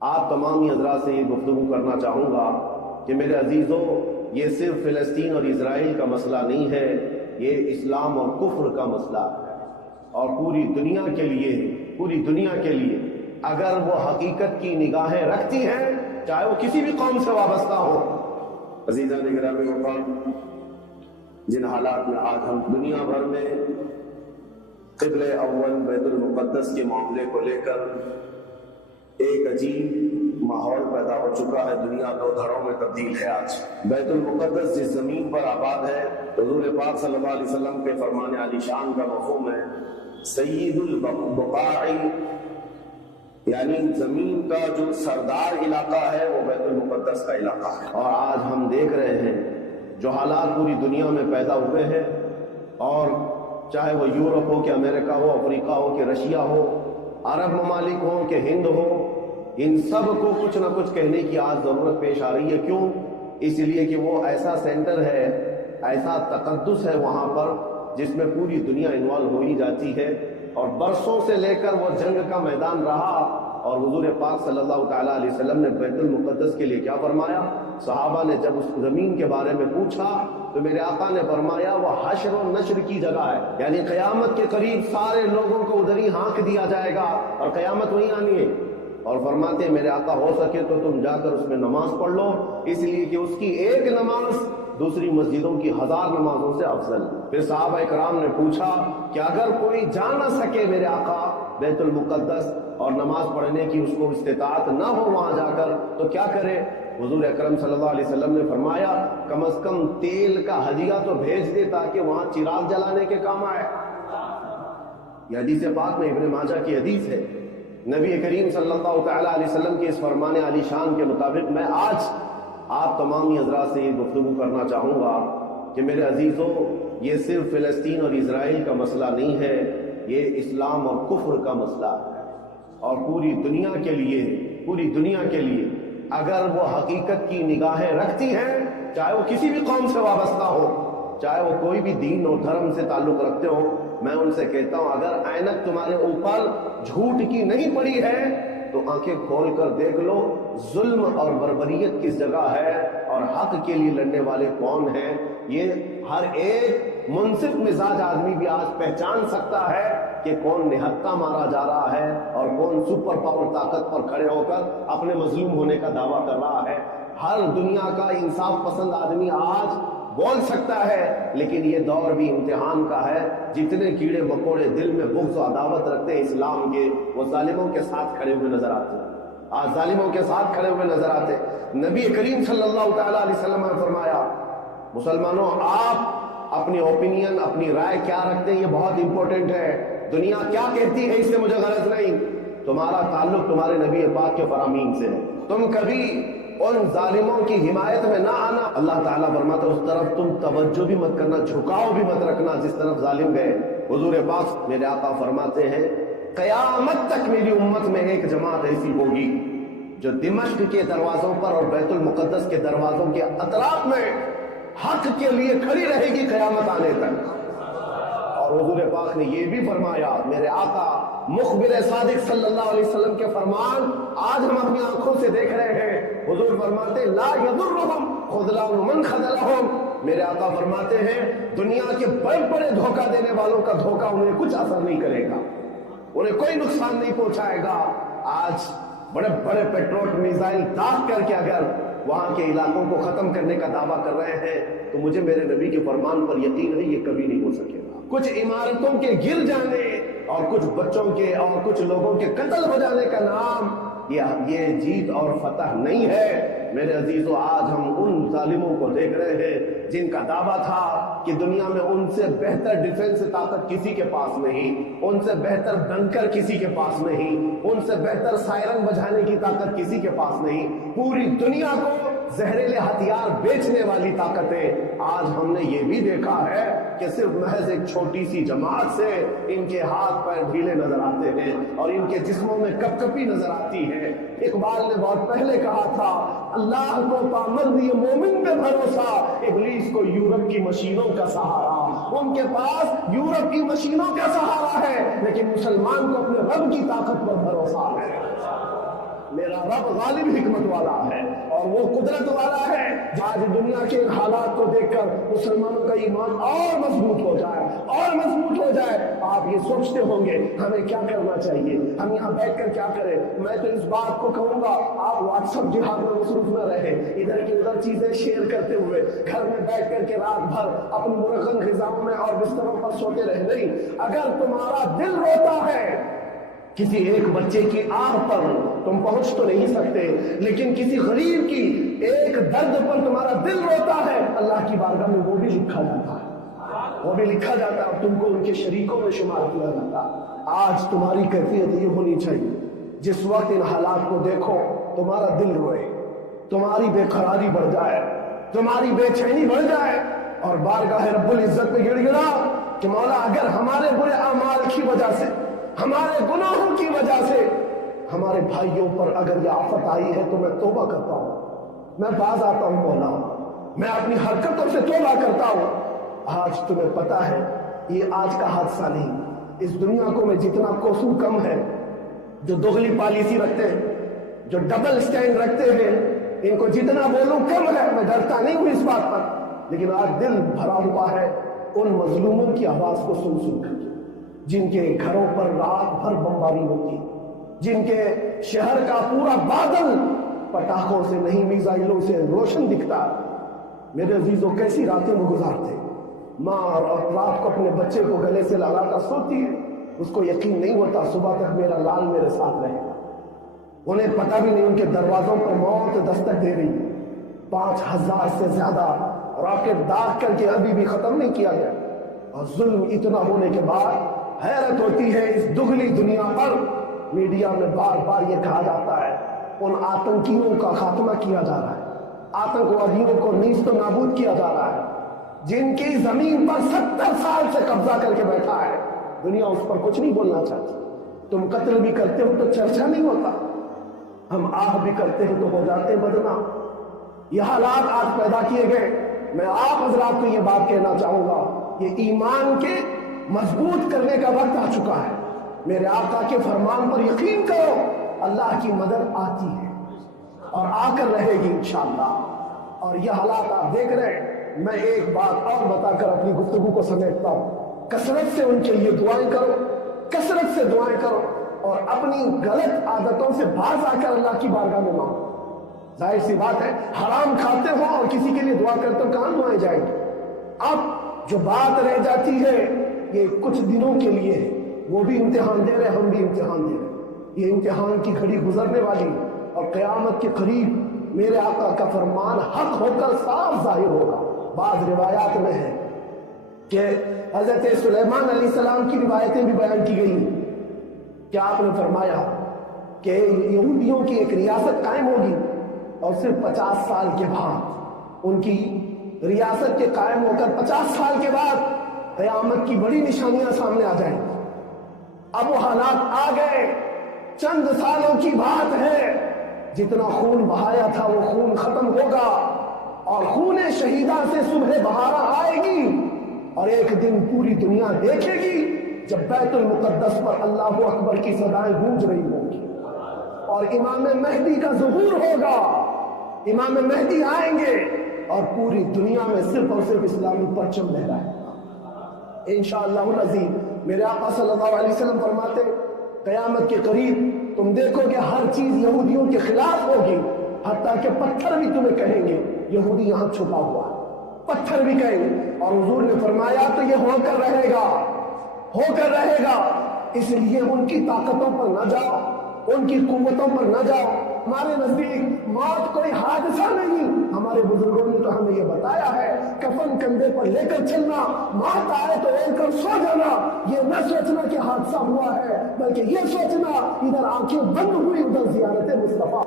آپ تمامی حضرات سے یہ گفتگو کرنا چاہوں گا کہ میرے عزیزوں، یہ صرف فلسطین اور اسرائیل کا مسئلہ نہیں ہے، یہ اسلام اور کفر کا مسئلہ ہے، اور پوری دنیا کے لیے اگر وہ حقیقت کی نگاہیں رکھتی ہیں، چاہے وہ کسی بھی قوم سے وابستہ ہو۔ عزیزان گرامی وقت، جن حالات میں آج ہم دنیا بھر میں قبلہ اول بیت المقدس کے معاملے کو لے کر ایک عجیب ماحول پیدا ہو چکا ہے، دنیا دو دھڑوں میں تبدیل ہے۔ آج بیت المقدس جس زمین پر آباد ہے، حضور پاک صلی اللہ علیہ وسلم کے فرمان عالی شان کا مفہوم ہے سید البقاع، یعنی زمین کا جو سردار علاقہ ہے وہ بیت المقدس کا علاقہ ہے۔ اور آج ہم دیکھ رہے ہیں جو حالات پوری دنیا میں پیدا ہوئے ہیں، اور چاہے وہ یورپ ہو کہ امریکہ ہو، افریقہ ہو کہ رشیا ہو، عرب ممالک ہو کہ ہند ہو، ان سب کو کچھ نہ کچھ کہنے کی آج ضرورت پیش آ رہی ہے۔ کیوں؟ اس لیے کہ وہ ایسا سینٹر ہے، ایسا تقدس ہے وہاں پر جس میں پوری دنیا انوالو ہو ہی جاتی ہے، اور برسوں سے لے کر وہ جنگ کا میدان رہا۔ اور حضور پاک صلی اللہ تعالیٰ علیہ وسلم نے بیت المقدس کے لیے کیا فرمایا؟ صحابہ نے جب اس زمین کے بارے میں پوچھا تو میرے آقا نے فرمایا وہ حشر و نشر کی جگہ ہے، یعنی قیامت کے قریب سارے لوگوں کو ادھر ہی ہانک دیا جائے گا اور قیامت وہیں آنی ہے۔ اور فرماتے ہیں میرے آقا ہو سکے تو تم جا کر اس میں نماز پڑھ لو، اس لیے کہ اس کی ایک نماز دوسری مسجدوں کی 1000 نمازوں سے افضل۔ پھر صحابہ کرام نے پوچھا کہ اگر کوئی جا نہ سکے میرے آقا بیت المقدس اور نماز پڑھنے کی اس کو استطاعت نہ ہو وہاں جا کر، تو کیا کرے؟ حضور اکرم صلی اللہ علیہ وسلم نے فرمایا کم از کم تیل کا ہدیہ تو بھیج دے تاکہ وہاں چراغ جلانے کے کام آئے۔ یہ حدیث پاک میں ابن ماجہ کی حدیث ہے۔ نبی کریم صلی اللہ تعالیٰ علیہ وسلم کے اس فرمان علی شان کے مطابق میں آج آپ تمامی حضرات سے یہ گفتگو کرنا چاہوں گا کہ میرے عزیزوں، یہ صرف فلسطین اور اسرائیل کا مسئلہ نہیں ہے، یہ اسلام اور کفر کا مسئلہ ہے، اور پوری دنیا کے لیے اگر وہ حقیقت کی نگاہیں رکھتی ہیں، چاہے وہ کسی بھی قوم سے وابستہ ہو، چاہے وہ کوئی بھی دین اور دھرم سے تعلق رکھتے ہو، میں ان سے کہتا ہوں اگر عینک تمہارے اوپر جھوٹ کی نہیں پڑی ہے تو آنکھیں کھول کر دیکھ لو ظلم اور بربریت کس جگہ ہے اور حق کے لیے لڑنے والے کون ہیں۔ یہ ہر ایک منصف مزاج آدمی بھی آج پہچان سکتا ہے کہ کون نہتہ مارا جا رہا ہے اور کون سپر پاور طاقت پر کھڑے ہو کر اپنے مظلوم ہونے کا دعویٰ کر رہا ہے۔ ہر دنیا کا انصاف پسند آدمی آج بول سکتا ہے، لیکن یہ دور بھی امتحان کا ہے۔ جتنے کیڑے مکوڑے دل میں بغض و عداوت رکھتے ہیں اسلام کے، وہ ظالموں کے ساتھ کھڑے ہوئے نظر آتے ہیں، آج ظالموں کے ساتھ کھڑے ہوئے نظر آتے ہیں۔ نبی کریم صلی اللہ تعالیٰ علیہ وسلم نے فرمایا مسلمانوں، آپ اپنی اوپینین، اپنی رائے کیا رکھتے ہیں یہ بہت امپورٹنٹ ہے۔ دنیا کیا کہتی ہے اس سے مجھے غرض نہیں، تمہارا تعلق تمہارے نبی پاک کے فرامین سے ہے۔ تم کبھی ان ظالموں کی حمایت میں نہ آنا۔ اللہ تعالیٰ فرماتا ہے اس طرف تم توجہ بھی مت کرنا، جھکاؤ بھی مت رکھنا جس طرف ظالم گئے۔ حضور پاک میرے آقا فرماتے ہیں قیامت تک میری امت میں ایک جماعت ایسی ہوگی جو دمشق کے دروازوں پر اور بیت المقدس کے دروازوں کے اطراف میں حق کے لیے کھڑی رہے گی قیامت آنے تک۔ اور حضور پاک نے یہ بھی فرمایا، میرے آقا مخبر صادق صلی اللہ علیہ وسلم کے فرمان آج ہم اپنی آنکھوں سے دیکھ رہے ہیں۔ حضور فرماتے لا یضرهم خذلان من خذلهم، میرے آقا فرماتے ہیں دنیا کے بڑے بڑے دھوکہ دینے والوں کا دھوکہ انہیں کچھ اثر نہیں کرے گا، انہیں کوئی نقصان نہیں پہنچائے گا۔ آج بڑے بڑے پیٹرول میزائل داغ کر کے اگر وہاں کے علاقوں کو ختم کرنے کا دعویٰ کر رہے ہیں تو مجھے میرے نبی کے فرمان پر یقین ہے یہ کبھی نہیں ہو سکے گا۔ کچھ عمارتوں کے گر جانے اور کچھ بچوں کے اور کچھ لوگوں کے قتل ہو جانے کا نام یہ جیت اور فتح نہیں ہے۔ میرے عزیزو، آج ہم ان ظالموں کو دیکھ رہے ہیں جن کا دعویٰ تھا کہ دنیا میں ان سے بہتر ڈیفنس طاقت کسی کے پاس نہیں، ان سے بہتر بنکر کسی کے پاس نہیں، ان سے بہتر سائرن بجانے کی طاقت کسی کے پاس نہیں، پوری دنیا کو زہریلے ہتھیار بیچنے والی طاقتیں۔ آج ہم نے یہ بھی دیکھا ہے کہ صرف محض ایک چھوٹی سی جماعت سے ان کے ہاتھ پیر ڈھیلے نظر آتے ہیں اور ان کے جسموں میں کپ کپی نظر آتی ہے۔ اقبال نے بہت پہلے کہا تھا اللہ کو پامرد یہ مومن پہ بھروسہ، ابلیس کو یورپ کی مشینوں کا سہارا۔ ان کے پاس یورپ کی مشینوں کا سہارا ہے لیکن مسلمان کو اپنے رب کی طاقت پر بھروسہ ہے۔ میرا رب غالب حکمت والا ہے اور وہ قدرت والا ہے. آج دنیا کے حالات کو دیکھ کر مسلمانوں کا ایمان اور مضبوط ہو جائے اور مضبوط ہو جائے. آپ یہ سوچتے ہوں گے ہمیں کیا کرنا چاہیے, ہم یہاں بیٹھ کر کیا کریں. میں تو اس بات کو کہوں گا آپ واٹس ایپ جہاد میں مصروف نہ رہیں, ادھر کی ادھر چیزیں شیئر کرتے ہوئے گھر میں بیٹھ کر کے رات بھر اپنی مرغن غذاؤں میں اور بستروں پر سوتے رہ. نہیں, اگر تمہارا دل روتا ہے کسی ایک بچے کی آہ پر تم پہنچ تو نہیں سکتے, لیکن کسی غریب کی ایک درد پر تمہارا دل روتا ہے, اللہ کی بارگاہ میں وہ بھی لکھا جاتا ہے, وہ بھی لکھا جاتا ہے, تم کو ان کے شریکوں میں شمار کیا جاتا. آج تمہاری کیفیت یہ ہونی چاہیے جس وقت ان حالات کو دیکھو تمہارا دل روئے, تمہاری بے قراری بڑھ جائے, تمہاری بے چینی بڑھ جائے اور بارگاہ رب العزت پہ گڑ گڑا کہ مولا اگر ہمارے برے اعمال کی وجہ سے, ہمارے گناہوں کی وجہ سے ہمارے بھائیوں پر اگر یہ آفت آئی ہے تو میں توبہ کرتا ہوں, میں باز آتا ہوں مولا, میں اپنی حرکتوں سے توبہ کرتا ہوں. آج تمہیں پتا ہے یہ آج کا حادثہ نہیں, اس دنیا کو میں جتنا کوسوں کم ہے جو دوغلی پالیسی رکھتے ہیں, جو ڈبل سٹینڈ رکھتے ہیں, ان کو جتنا بولوں کم ہے. میں ڈرتا نہیں ہوں اس بات پر, لیکن آج دل بھرا ہوا ہے ان مظلوموں کی آواز کو سن سن کر, جن کے گھروں پر رات بھر بمباری ہوتی, جن کے شہر کا پورا بادل پٹاخوں سے نہیں میزائلوں سے روشن دکھتا. میرے عزیزوں کیسی راتیں وہ گزارتے, ماں اور رات کو اپنے بچے کو گلے سے لگا کر سوتی ہے, اس کو یقین نہیں ہوتا صبح تک میرا لال میرے ساتھ رہے گا. انہیں پتہ بھی نہیں ان کے دروازوں پر موت دستک دے رہی ہے. 5000 سے زیادہ راکٹ داغ کر کے ابھی بھی ختم نہیں کیا گیا, اور ظلم اتنا ہونے کے بعد حیرت ہوتی ہے اس دگلی دنیا پر. میڈیا میں بار بار یہ کہا جاتا ہے ان آتنکیوں کا خاتمہ کیا جا رہا ہے, آتنکوادیوں کو نیست و نابود کیا جا رہا ہے, جن کی زمین پر 70 سال سے قبضہ کر کے بیٹھا ہے. دنیا اس پر کچھ نہیں بولنا چاہتی. تم قتل بھی کرتے ہو تو چرچا نہیں ہوتا, ہم آہ بھی کرتے ہیں تو ہو جاتے بدنام. یہ حالات آج پیدا کیے گئے. میں آپ حضرات کو یہ بات کہنا چاہوں گا, یہ ایمان کے مضبوط کرنے کا وقت آ چکا ہے. میرے آقا کے فرمان پر یقین کرو, اللہ کی مدد آتی ہے اور آ کر رہے گی انشاءاللہ. اور یہ حالات آپ دیکھ رہے ہیں. میں ایک بات اور بتا کر اپنی گفتگو کو سمیٹتا ہوں. کثرت سے ان کے لیے دعائیں کرو, کثرت سے دعائیں کرو, اور اپنی غلط عادتوں سے باز آ کر اللہ کی بارگاہ میں مانگو. ظاہر سی بات ہے حرام کھاتے ہو اور کسی کے لیے دعا کرتے ہو, کہاں دعائیں جائیں گی. اب جو بات رہ جاتی ہے یہ کچھ دنوں کے لیے ہے, وہ بھی امتحان دے رہے, ہم بھی امتحان دے رہے. یہ امتحان کی گھڑی گزرنے والی, اور قیامت کے قریب میرے آقا کا فرمان حق ہو کر صاف ظاہر ہوگا. بعض روایات میں ہے کہ حضرت سلیمان علیہ السلام کی روایتیں بھی بیان کی گئی کہ آپ نے فرمایا کہ یہودیوں کی ایک ریاست قائم ہوگی, اور صرف 50 سال کے بعد ان کی ریاست کے قائم ہو کر 50 سال کے بعد قیامت کی بڑی نشانیاں سامنے آ جائیں. اب وہ حالات آ گئے, چند سالوں کی بات ہے. جتنا خون بہایا تھا وہ خون ختم ہوگا, اور خون شہیدہ سے صبح بہارا آئے گی, اور ایک دن پوری دنیا دیکھے گی جب بیت المقدس پر اللہ اکبر کی صدائیں گونج رہی ہوں گی, اور امام مہدی کا ظہور ہوگا. امام مہدی آئیں گے اور پوری دنیا میں صرف اور صرف اسلامی پرچم لہرائے گا انشاءاللہ العظیم. میرے آقا صلی اللہ علیہ وسلم فرماتے قیامت کے قریب تم دیکھو کہ ہر چیز یہودیوں کے خلاف ہوگی, حتیٰ کہ پتھر بھی تمہیں کہیں گے یہودی یہاں چھپا ہوا ہے, پتھر بھی کہیں گے. اور حضور نے فرمایا تو یہ ہو کر رہے گا, ہو کر رہے گا. اس لیے ان کی طاقتوں پر نہ جاؤ, ان کی قوتوں پر نہ جاؤ. ہمارے نزدیک موت کوئی حادثہ نہیں. ہمارے بزرگوں نے تو ہمیں یہ بتایا ہے کفن کندھے پر لے کر چلنا, موت آئے تو اوڑھ کر سو جانا. یہ نہ سوچنا کہ حادثہ ہوا ہے, بلکہ یہ سوچنا ادھر آنکھیں بند ہوئی ادھر زیارت مصطفیٰ.